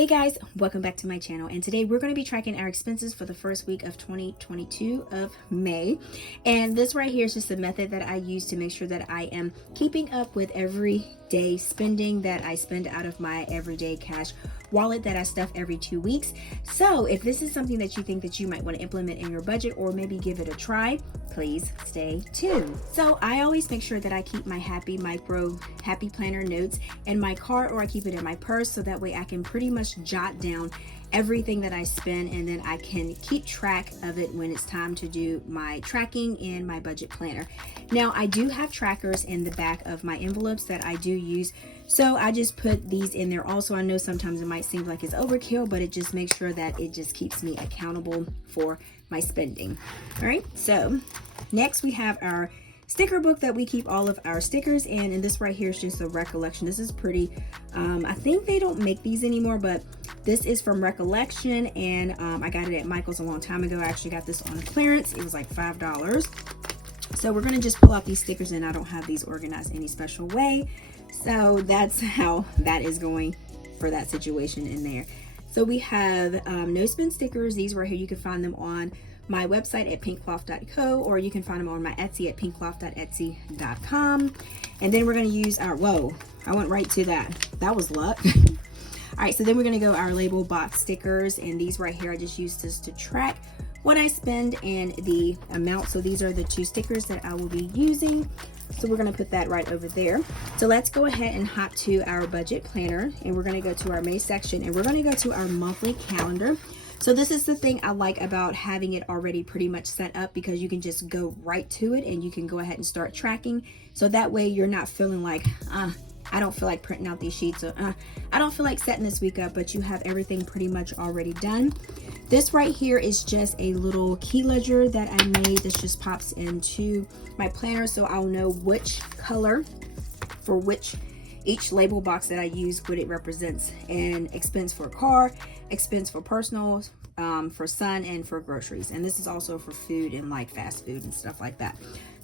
Hey guys, welcome back to my channel, and today we're going to be tracking our expenses for the first week of 2022 of May. And this right here is just a method that I use to make sure that I am keeping up with everyday spending that I spend out of my everyday cash wallet that I stuff every 2 weeks. So if this is something that you think that you might want to implement in your budget or maybe give it a try, please stay tuned. So I always make sure that I keep my Happy Planner notes in my car, or I keep it in my purse, so that way I can pretty much jot down everything that I spend, and then I can keep track of it when it's time to do my tracking in my budget planner. Now I do have trackers in the back of my envelopes that I do use, so I just put these in there also. I know sometimes it might seem like it's overkill, but it just makes sure that it just keeps me accountable for my spending. All right, so next we have our sticker book that we keep all of our stickers in, and this right here is just a Recollection. This is pretty, I think they don't make these anymore, but this is from Recollection, and I got it at Michael's a long time ago. I actually got this on clearance. It was like $5. So we're gonna just pull out these stickers, and I don't have these organized any special way. So that's how that is going for that situation in there. So we have no spin stickers. These right here, you can find them on my website at pinkcloth.co, or you can find them on my Etsy at pinkcloth.etsy.com. And then we're going to use our, whoa, I went right to that. That was luck. All right, so then we're going to go our label box stickers, and these right here, I just use this to track what I spend and the amount. So these are the 2 stickers that I will be using. So we're going to put that right over there. So let's go ahead and hop to our budget planner, and we're going to go to our May section, and we're going to go to our monthly calendar. So this is the thing I like about having it already pretty much set up, because you can just go right to it and you can go ahead and start tracking. So that way you're not feeling like, I don't feel like printing out these sheets, or I don't feel like setting this week up, but you have everything pretty much already done. This right here is just a little key ledger that I made. This just pops into my planner, so I'll know which color for which each label box that I use, what it represents. And expense for car, expense for personal, for son, and for groceries. And this is also for food and like fast food and stuff like that.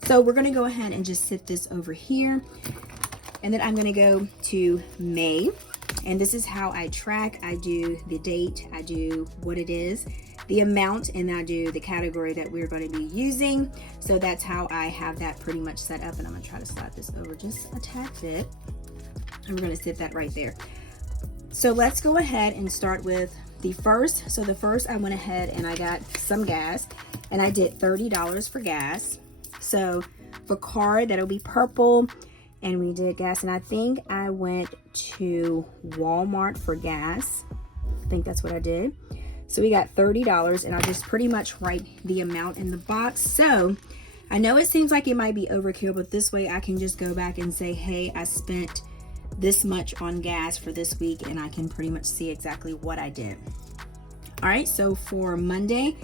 So we're going to go ahead and just sit this over here. And then I'm going to go to May, and this is how I track. I do the date, I do what it is, the amount, and I do the category that we're going to be using. So that's how I have that pretty much set up. And I'm going to try to slide this over just a tad bit, and we're going to sit that right there. So let's go ahead and start with the first. So the first, I went ahead and I got some gas, and I did $30 for gas. So for car, that'll be purple. And we did gas, and I think I went to Walmart for gas. I think that's what I did. So we got $30, and I'll just pretty much write the amount in the box. So I know it seems like it might be overkill, but this way I can just go back and say, hey, I spent this much on gas for this week, and I can pretty much see exactly what I did. All right, so for Monday,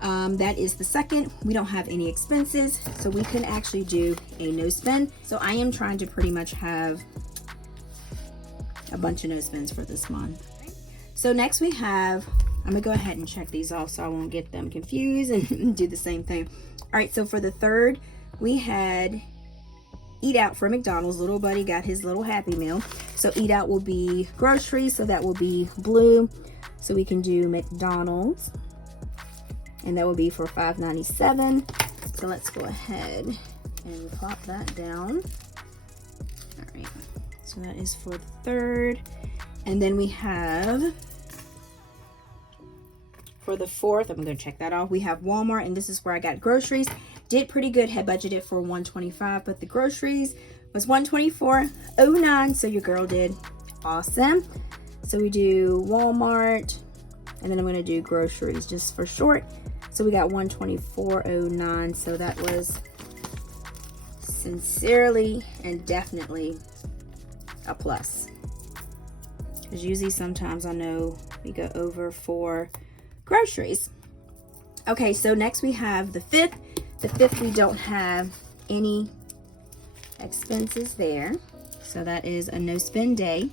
that is the 2nd. We don't have any expenses, so we can actually do a no spend. So I am trying to pretty much have a bunch of no spends for this month. So next we have, I'm gonna go ahead and check these off so I won't get them confused and do the same thing. All right, so for the 3rd, we had eat out for McDonald's. Little buddy got his little Happy Meal. So eat out will be groceries, so that will be blue. So we can do McDonald's, and that will be for $5.97. So let's go ahead and plop that down. All right, so that is for the 3rd. And then we have, for the 4th, I'm gonna check that off. We have Walmart, and this is where I got groceries. Did pretty good, had budgeted for $125, but the groceries was $124.09, so your girl did awesome. So we do Walmart, and then I'm gonna do groceries just for short. So we got $124.09, so that was sincerely and definitely a plus. Because usually sometimes I know we go over for groceries. Okay, so next we have the 5th. The 5th, we don't have any expenses there. So that is a no spend day.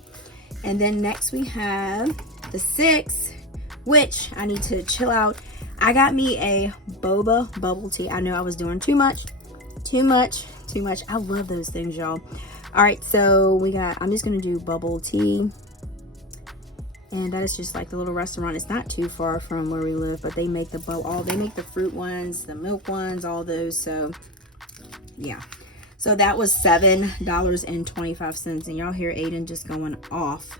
And then next we have the 6th, which I need to chill out. I got me a boba bubble tea. I know I was doing too much. I love those things, y'all. All right, so we got, I'm just gonna do bubble tea. And that is just like the little restaurant. It's not too far from where we live, but they make the they make the fruit ones, the milk ones, all those. So yeah. So that was $7.25. And y'all hear Aiden just going off.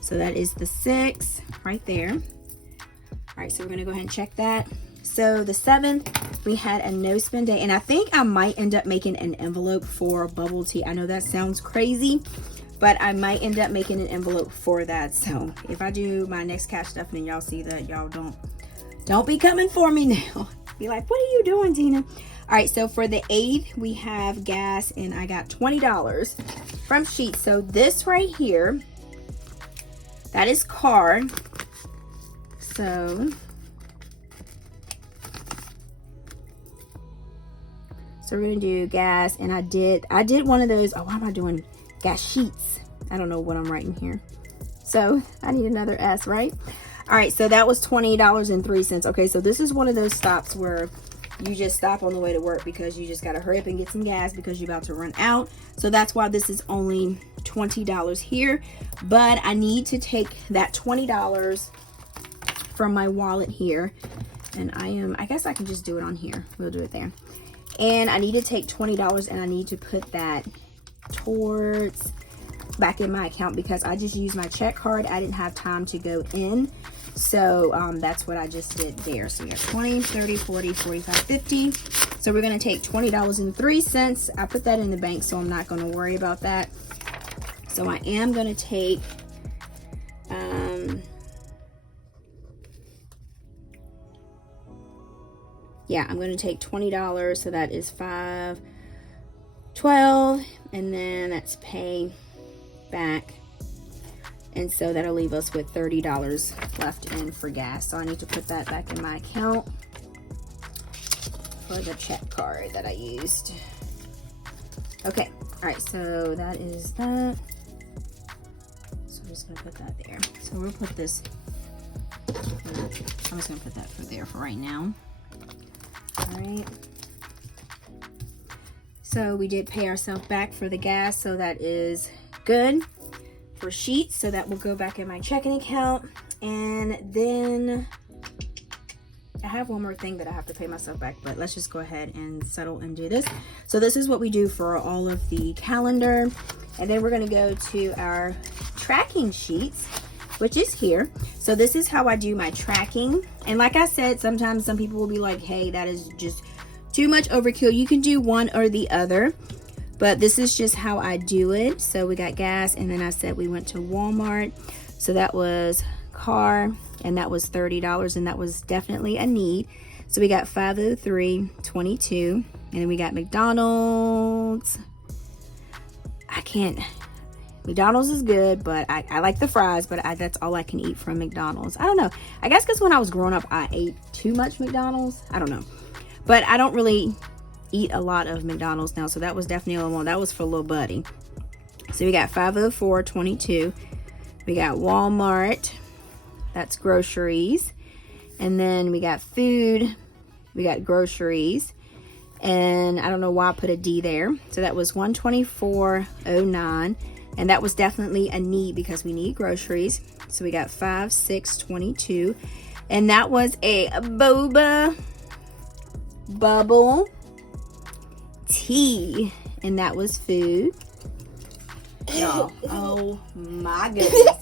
So that is the 6 right there. All right, so we're gonna go ahead and check that. So the 7th, we had a no spend day, and I think I might end up making an envelope for bubble tea. I know that sounds crazy, but I might end up making an envelope for that. So if I do my next cash stuff and y'all see that, y'all don't be coming for me now. Be like, what are you doing, Tina? All right, so for the 8th, we have gas, and I got $20 from Sheetz. So this right here, that is car. So we're gonna do gas, and I did one of those. Oh, why am I doing gas sheets? I don't know what I'm writing here. So I need another S, right? All right, so that was $20.03. Okay, so this is one of those stops where you just stop on the way to work because you just got to hurry up and get some gas because you're about to run out. So that's why this is only $20 here. But I need to take that $20 from my wallet here. And I guess I can just do it on here. We'll do it there. And I need to take $20 and I need to put that towards back in my account because I just used my check card. I didn't have time to go in. So that's what I just did there. So we got 20, 30, 40, 45, 50. So we're going to take $20.03. I put that in the bank, so I'm not going to worry about that. So I am going to take yeah, I'm going to take $20. So that is $5.12, and then that's pay back. And so that'll leave us with $30 left in for gas. So I need to put that back in my account for the check card that I used. Okay, all right, so that is that. So I'm just gonna put that there. So we'll put this, I'm just gonna put that for there for right now. All right. So we did pay ourselves back for the gas, so that is good. For Sheetz, so that will go back in my checking account. And then I have one more thing that I have to pay myself back, but let's just go ahead and settle and do this. So this is what we do for all of the calendar, and then we're going to go to our tracking sheets, which is here. So this is how I do my tracking. And like I said, sometimes some people will be like, hey, that is just too much overkill. You can do one or the other, but this is just how I do it. So we got gas, and then I said we went to Walmart. So that was car, and that was $30, and that was definitely a need. So we got $503.22, and then we got McDonald's. McDonald's is good, but I like the fries, but that's all I can eat from McDonald's. I don't know. I guess because when I was growing up, I ate too much McDonald's. I don't know. But I don't really eat a lot of McDonald's now, so that was definitely a one. That was for little buddy. So we got $504.22. We got Walmart, that's groceries, and then we got food, we got groceries, and I don't know why I put a D there. So that was $124.09, and that was definitely a need because we need groceries. So we got $56.22, and that was a boba bubble tea, and that was food. Y'all, oh my goodness.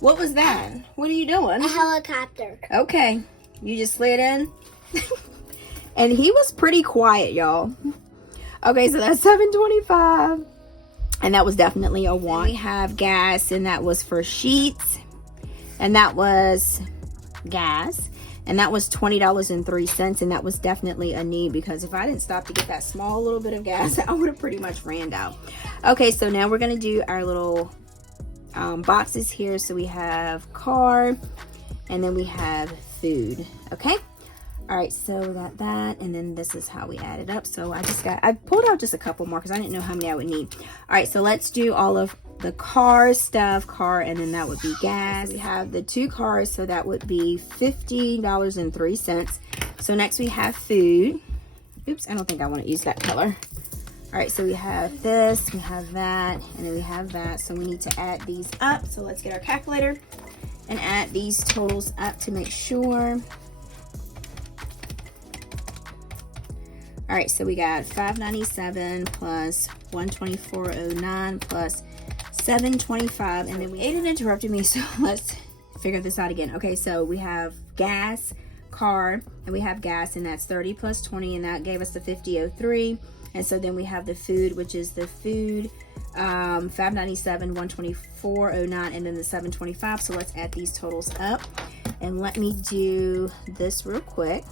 What was that? What are you doing? A helicopter. Okay, you just slid in. And he was pretty quiet, y'all. Okay, so that's $7.25, and that was definitely a want. We have gas, and that was for Sheetz, and that was gas. And that was $20.03, and that was definitely a need because if I didn't stop to get that small little bit of gas, I would have pretty much ran out. Okay, so now we're going to do our little boxes here. So we have car, and then we have food. Okay, all right, so we got that, and then this is how we add it up. So I pulled out just a couple more because I didn't know how many I would need. All right, so let's do all of the car stuff, and then that would be gas. We have the 2 cars, so that would be $50.03. So next we have food. Oops, I don't think I want to use that color. All right, so we have this, we have that, and then we have that. So we need to add these up. So let's get our calculator and add these totals up to make sure. All right, so we got $597 plus $124.09 plus $725, and then Aiden interrupted me, so let's figure this out again. Okay, so we have gas, car, and we have gas, and that's 30 plus 20, and that gave us the 50.03. And so then we have the food, which is the food, $597, $124.09, and then the $725. So let's add these totals up, and let me do this real quick.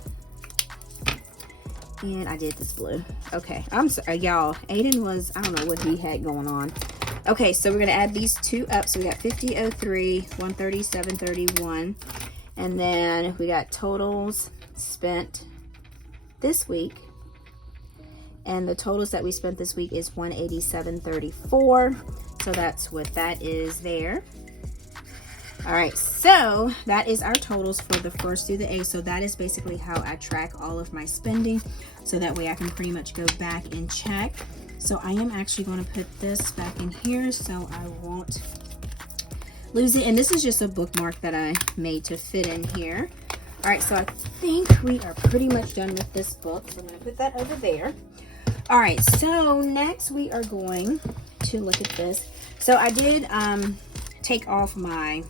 And I did this blue. Okay, I'm sorry, y'all. Aiden was, I don't know what he had going on. Okay, so we're gonna add these two up. So we got 50.03, 137.31, and then we got totals spent this week. And the totals that we spent this week is 187.34. So that's what that is there. All right, so that is our totals for the first through the 8th. So that is basically how I track all of my spending. So that way I can pretty much go back and check. So I am actually going to put this back in here so I won't lose it. And this is just a bookmark that I made to fit in here. All right, so I think we are pretty much done with this book. So I'm going to put that over there. All right, so next we are going to look at this. So I did take off my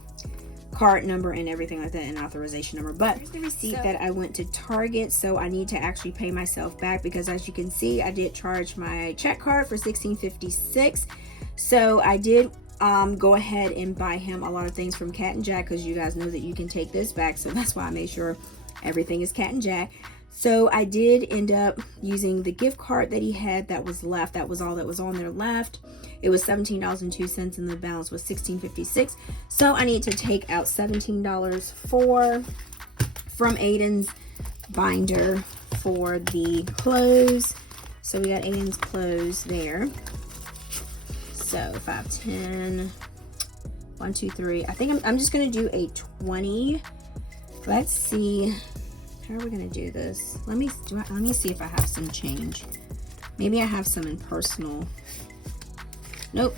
card number and everything like that, and authorization number, but here's the receipt that I went to Target. So I need to actually pay myself back, because as you can see, I did charge my check card for $16.56. So I did go ahead and buy him a lot of things from Cat and Jack, because you guys know that you can take this back. So that's why I made sure everything is Cat and Jack. So I did end up using the gift card that he had that was left. That was all that was on there left. It was $17.02, and the balance was $16.56. So I need to take out $17 from Aiden's binder for the clothes. So we got Aiden's clothes there. So 5, 10, 1, 2, 3. I think I'm just gonna do a 20. Let's see. How are we gonna do this? Let me see if I have some change. Maybe I have some in personal. Nope.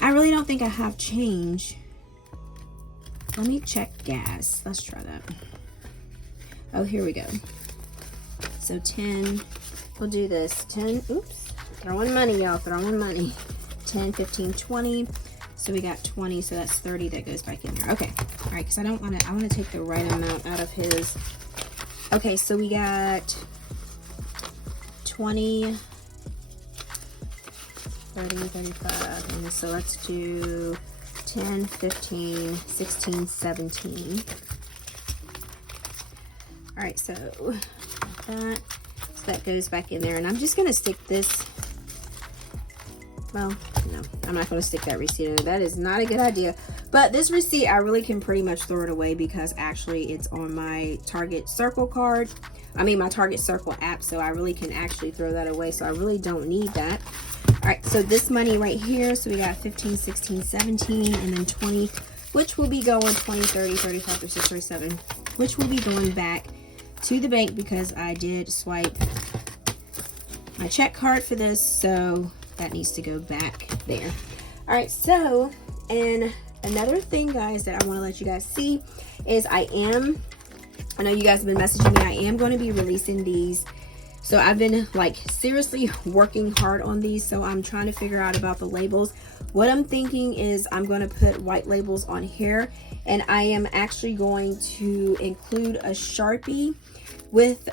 I really don't think I have change. Let me check gas. Let's try that. Oh, here we go. So 10. We'll do this. 10. Oops. Throwing money, y'all. Throwing money. 10, 15, 20. So we got 20, so that's 30 that goes back in there. Okay, all right, because I want to take the right amount out of his. Okay, so we got 20, 30, 35, and so let's do 10, 15, 16, 17. All right, so that goes back in there, and I'm just going to stick this. Well, no, I'm not going to stick that receipt in there. That is not a good idea. But this receipt, I really can pretty much throw it away, because actually it's on my Target Circle card. I mean, my Target Circle app, so I really can actually throw that away. So I really don't need that. All right, so this money right here, so we got 15, 16, 17, and then 20, which will be going 20, 30, 35, 36, 37, which will be going back to the bank, because I did swipe my check card for this. So that needs to go back there. All right, so, and another thing, guys, that I want to let you guys see is I know you guys have been messaging me. I am going to be releasing these. So I've been like seriously working hard on these. So I'm trying to figure out about the labels. What I'm thinking is I'm going to put white labels on here, and I am actually going to include a Sharpie with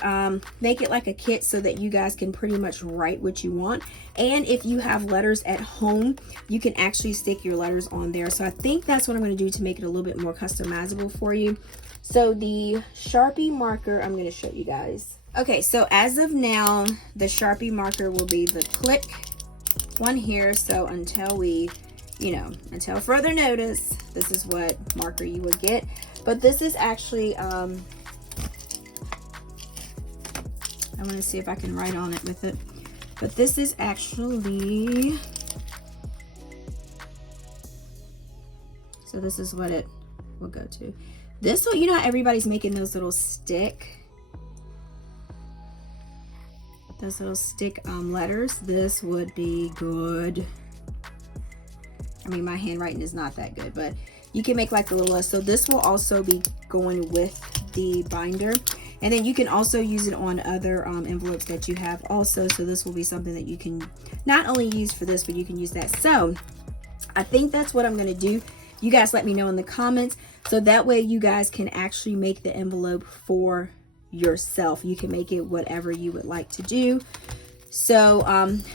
make it like a kit, so that you guys can pretty much write what you want. And if you have letters at home, you can actually stick your letters on there. So I think that's what I'm going to do to make it a little bit more customizable for you. So the Sharpie marker, I'm going to show you guys. Okay, so as of now, the Sharpie marker will be the click one here. So until we, until further notice, this is what marker you would get. But this is actually I want to see if I can write on it with it. But this is actually, so this is what it will go to. This one, how everybody's making those little stick those little stick letters. This would be good. I mean, my handwriting is not that good, but you can make like a little, so this will also be going with the binder. And then you can also use it on other envelopes that you have also. So this will be something that you can not only use for this, but you can use that. So I think that's what I'm going to do. You guys let me know in the comments. So that way you guys can actually make the envelope for yourself. You can make it whatever you would like to do. So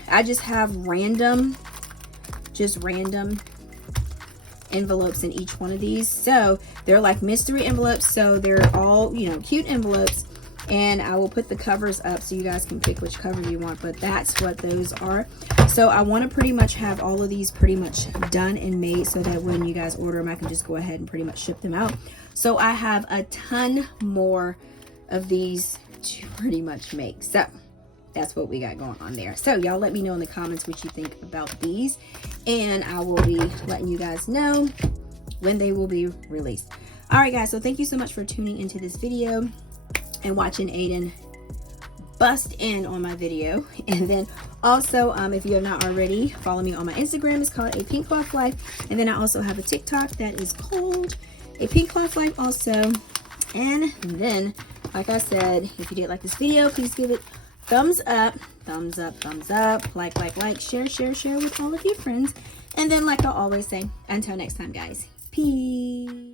I just have random envelopes in each one of these. So they're like mystery envelopes, so they're all, you know, cute envelopes, and I will put the covers up so you guys can pick which cover you want, but that's what those are. So I want to pretty much have all of these pretty much done and made so that when you guys order them, I can just go ahead and pretty much ship them out. So I have a ton more of these to pretty much make. So that's what we got going on there. So y'all let me know in the comments what you think about these, and I will be letting you guys know when they will be released. All right, guys, so thank you so much for tuning into this video and watching Aiden bust in on my video. And then also, if you have not already, follow me on my Instagram. It's called A Pink Cloth Life. And then I also have a TikTok that is called A Pink Cloth Life also. And then, like I said, if you did like this video, please give it thumbs up, thumbs up, thumbs up, like, share with all of your friends. And then, like I always say, until next time, guys, peace.